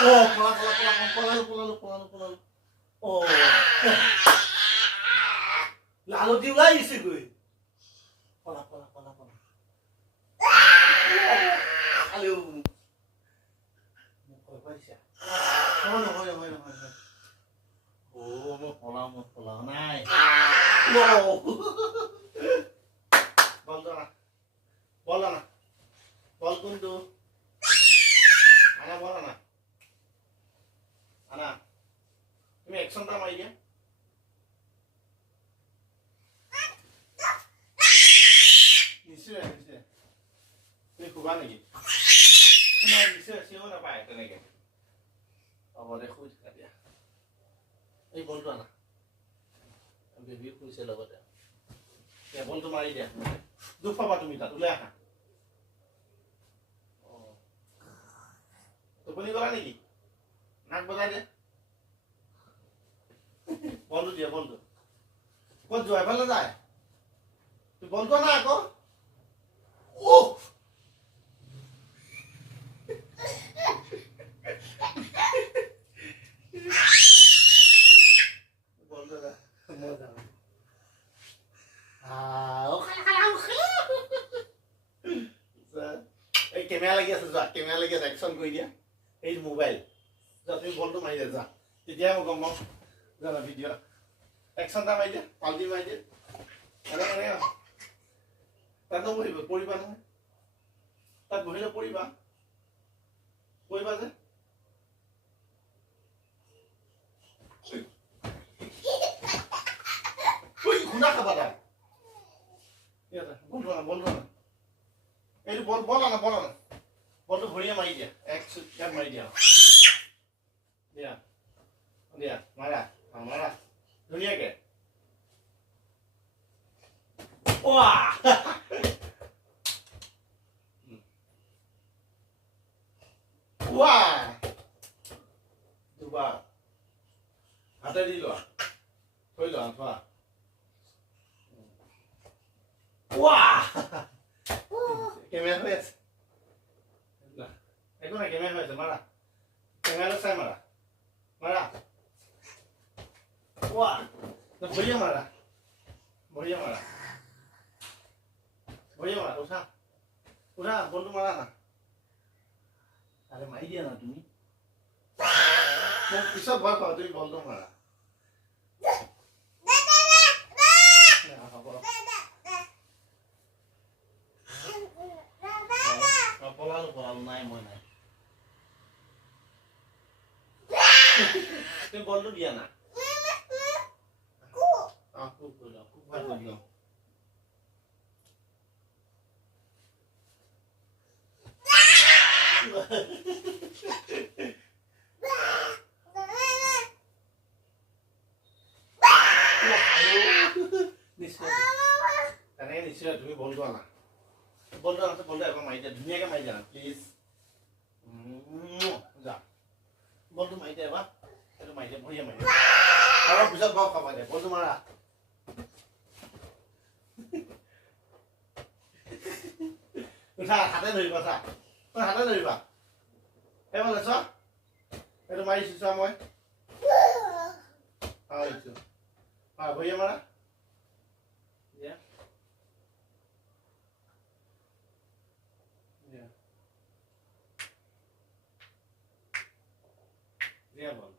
Oh, pola. Oh. Lalu diulai sih gue. Pola. Aduh. Apa sih? Hoy. Oh, mau pola. Nai. Wow. Bol na. Bol kuntu. Bol na. Ana. তুমি অ্যাকশনটা মারি দিয়া। নিশ্চয়। তুমি খুবা নেকি? তোমাৰ নিশ্চয় চিও নাপায় তেনেকে। হ'ব দে শুই থাকা দিয়া। এই বলটো আনা। বেবি শুইছে লগতে। এই বলটো মাৰি দিয়া। দুখ পাবা তুমি তাত ওলাই আহা। টোপনি গলা নেকি? নাক বজাই দে। বলটো দিয়া বলটো। ক'ত যোৱা এফালে যায়? তুই বলটো আনা আকৌ। বলটো দা মই যাম। এই কেমেৰা লাগি আছে যোৱা কেমেৰা লাগি আছে একশ্যন কৰি দিয়া এই মোবাইল যোৱা তুমি বলটো মাৰি দিয়া যোৱা তেতিয়াই মই গম পাম জানা ভিডিঅ' একশ্যন এটা মাৰি দিয়া পাল্টি মাৰি দিয়া এনেকে তাত নবহিব পৰিবা নহয় তাত বহিলে পৰিবা যে খুন্দা খাবা তাত বলটো আনা এইটো বল আনা বলটো ভৰিয়ে মাৰি দিয়া এক ইয়াত মাৰি দিয়া দিয়া মাৰা ধুনীয়াকে দুবাৰ হাতে দি লোৱা থৈ লোৱা থোৱা কেমেৰা হৈ আছে একো নাই কেমেৰা হৈ আছে মাৰা কেমেৰাটো চাই মাৰা ভৰিয়ে মাৰা উঠা বলটো মাৰা না আৰে মাৰি দিয়া না তুমি মোক পিছত ভয় খাওঁ তুমি বলটো মাৰা পলালো নাই মই নাই তুমি বলটো দিয়া না খুব ভাল কৰিল তেনেকে নিশ্চয় তুমি বলটো আনা বলটো এবাৰ মাৰি দিয়া ধুনীয়াকে মাৰি দিয়া প্লিজ যা বলটো মাৰি দিয়া এবাৰ এইটো মাৰি দিয়া ভৰিয়ে মাৰি দিয়া অলপ পিছত বাৰু খাবা দিয়া বলটো মাৰা উঠা হাতে ধৰিবা এইফালে চোৱা এইটো মাৰিছো চোৱা মই ভৰিয়ে মাৰা বল